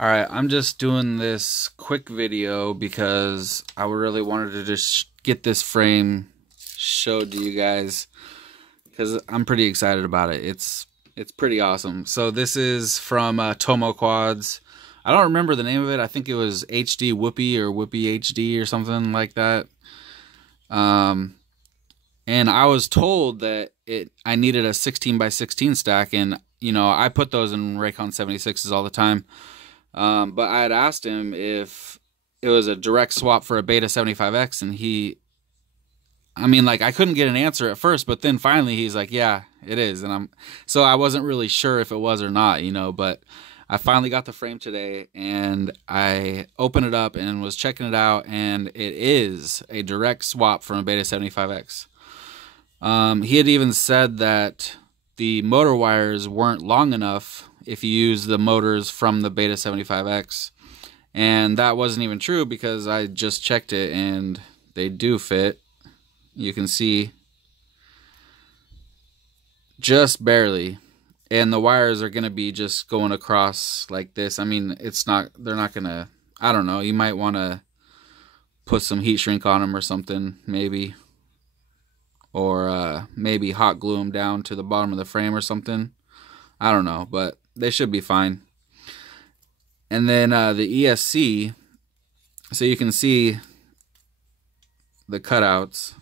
Alright, I'm just doing this quick video because I really wanted to just get this frame showed to you guys because I'm pretty excited about it. It's pretty awesome. So this is from Tomoquads. I don't remember the name of it. I think it was HD Whoopee or Whoopee HD or something like that. And I was told that I needed a 16 by 16 stack, and you know, I put those in Raycon 76s all the time. But I had asked him if it was a direct swap for a Beta 75X, and I couldn't get an answer at first, but then finally he's like, yeah, it is. And so I wasn't really sure if it was or not, you know, but I finally got the frame today, and I opened it up and was checking it out, and it is a direct swap from a Beta 75X. He had even said that the motor wires weren't long enough if you use the motors from the Beta 75X, and that wasn't even true because I just checked it and they do fit. You can see just barely, and the wires are gonna be just going across like this. I mean, they're not gonna, I don't know, you might want to put some heat shrink on them or something, maybe, or maybe hot glue them down to the bottom of the frame or something. I don't know, but they should be fine. And then the ESC, so you can see the cutouts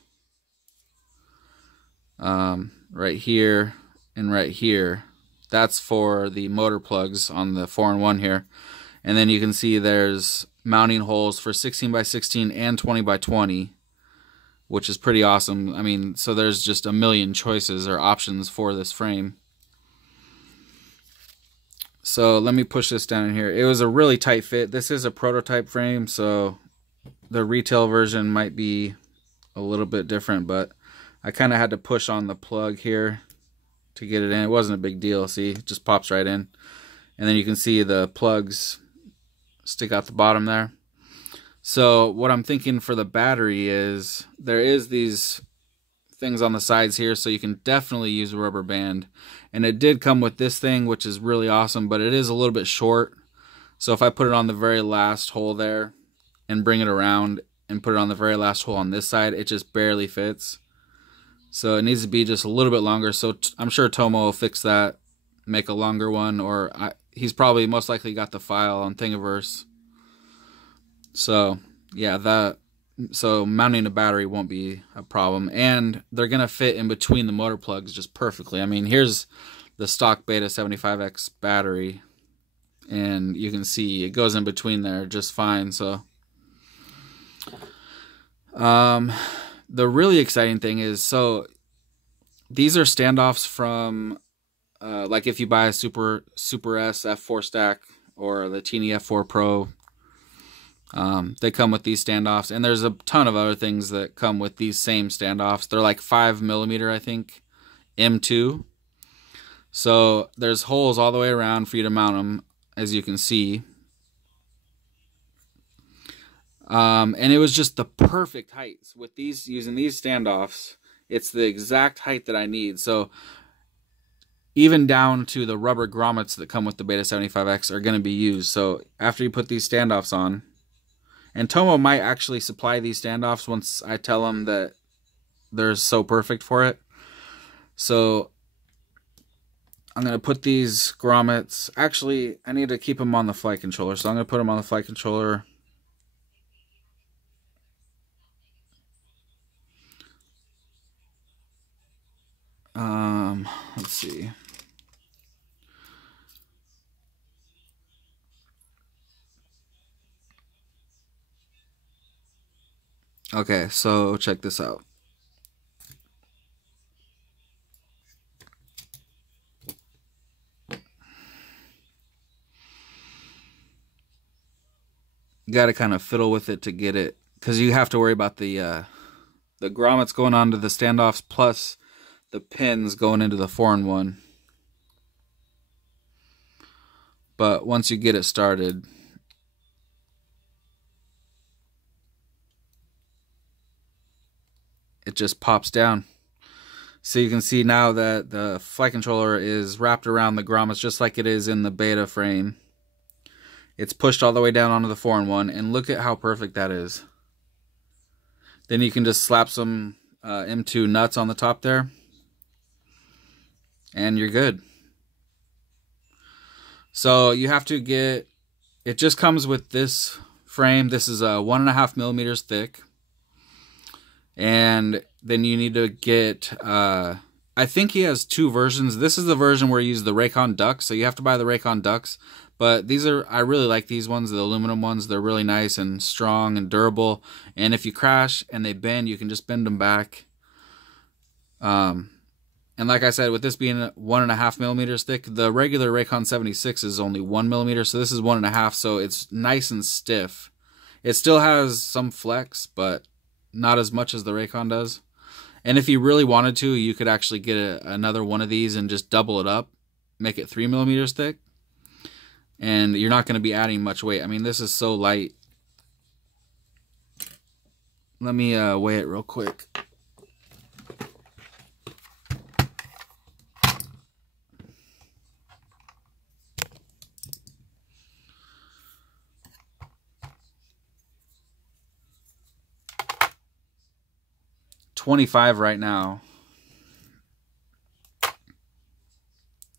right here and right here. That's for the motor plugs on the 4-in-1 here. And then you can see there's mounting holes for 16 by 16 and 20 by 20, which is pretty awesome. I mean, so there's just a million choices or options for this frame. So let me push this down in here. It was a really tight fit. This is a prototype frame, so the retail version might be a little bit different, but I kind of had to push on the plug here to get it in. It wasn't a big deal. See, it just pops right in. And then you can see the plugs stick out the bottom there. So what I'm thinking for the battery is there is these things on the sides here, so you can definitely use a rubber band. And it did come with this thing, which is really awesome, but it is a little bit short. So if I put it on the very last hole there and bring it around and put it on the very last hole on this side, it just barely fits. So it needs to be just a little bit longer. So I'm sure Tomo will fix that, make a longer one, or he's probably most likely got the file on Thingiverse. So yeah, so mounting a battery won't be a problem, and they're gonna fit in between the motor plugs just perfectly. I mean, here's the stock Beta 75X battery, and you can see it goes in between there just fine. So the really exciting thing is, so these are standoffs from like if you buy a Super S F4 stack or the Teeny F4 Pro. They come with these standoffs, and there's a ton of other things that come with these same standoffs. They're like 5mm, I think, M2. So there's holes all the way around for you to mount them, as you can see. And it was just the perfect height with these, using these standoffs. It's the exact height that I need. So even down to the rubber grommets that come with the Beta 75X are going to be used. So after you put these standoffs on, and Tomo might actually supply these standoffs once I tell him that they're so perfect for it. So I'm going to put these grommets. Actually, I need to keep them on the flight controller. So I'm going to put them on the flight controller. Let's see. Okay, so check this out. You got to kind of fiddle with it to get it, because you have to worry about the grommets going onto the standoffs plus the pins going into the 4-in-1. But once you get it started, it just pops down. So you can see now that the flight controller is wrapped around the grommets just like it is in the beta frame. It's pushed all the way down onto the 4-in-1, and look at how perfect that is. Then you can just slap some M2 nuts on the top there, and you're good. So you have to get, it just comes with this frame. This is 1.5 millimeters thick. And then you need to get, I think he has 2 versions. This is the version where you use the Raycon ducks, so you have to buy the Raycon ducks. But these are, I really like these ones, the aluminum ones. They're really nice and strong and durable. And if you crash and they bend, you can just bend them back. And like I said, with this being 1.5 millimeters thick, the regular Raycon 76 is only 1 millimeter, so this is 1.5, so it's nice and stiff. It still has some flex, but not as much as the Raycon does. And if you really wanted to, you could actually get another one of these and just double it up, make it 3 millimeters thick, and you're not going to be adding much weight. I mean, this is so light. Let me weigh it real quick. $25 right now.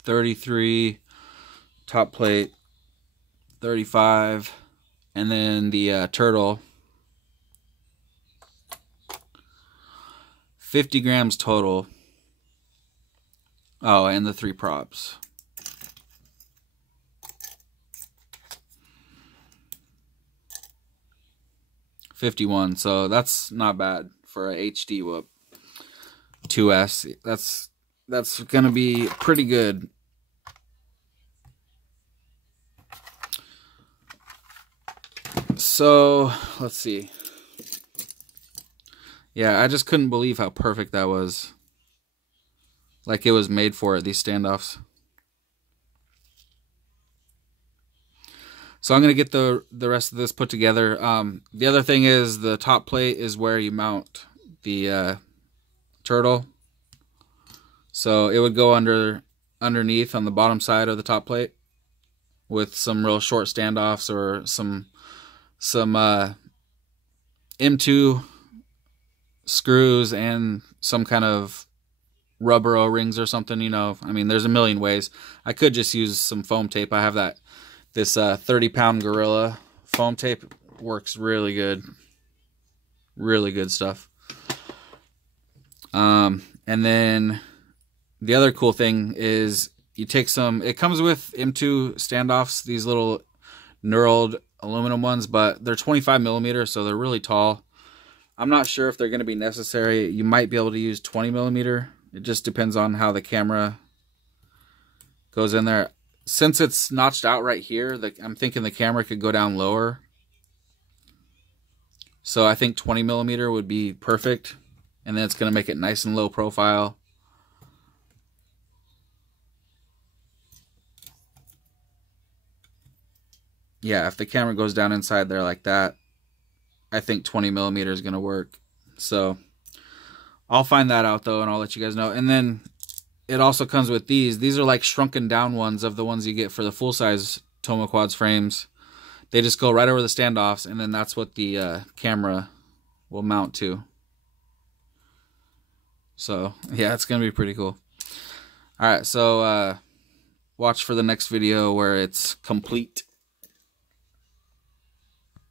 33 top plate, 35, and then the turtle, 50 grams total. Oh, and the 3 props. $51, so that's not bad for a HD whoop. 2S, that's gonna be pretty good. So let's see. Yeah, I just couldn't believe how perfect that was. Like it was made for it, these standoffs. So I'm going to get the rest of this put together. The other thing is the top plate is where you mount the turtle. So it would go underneath on the bottom side of the top plate with some real short standoffs or some M2 screws and some kind of rubber O-rings or something, you know. I mean, there's a million ways. I could just use some foam tape. I have this 30-pound Gorilla foam tape. Works really good. Really good stuff. And then the other cool thing is you take some, it comes with M2 standoffs, these little knurled aluminum ones, but they're 25 millimeters, so they're really tall. I'm not sure if they're going to be necessary. You might be able to use 20 millimeter. It just depends on how the camera goes in there. Since it's notched out right here, I'm thinking the camera could go down lower. So I think 20 millimeter would be perfect. And then it's going to make it nice and low profile. Yeah, if the camera goes down inside there like that, I think 20 millimeter is going to work. So I'll find that out though, and I'll let you guys know. And then it also comes with these. These are like shrunken down ones of the ones you get for the full-size Tomoquads frames. They just go right over the standoffs, and then that's what the camera will mount to. So, yeah, it's going to be pretty cool. Alright, so watch for the next video where it's complete.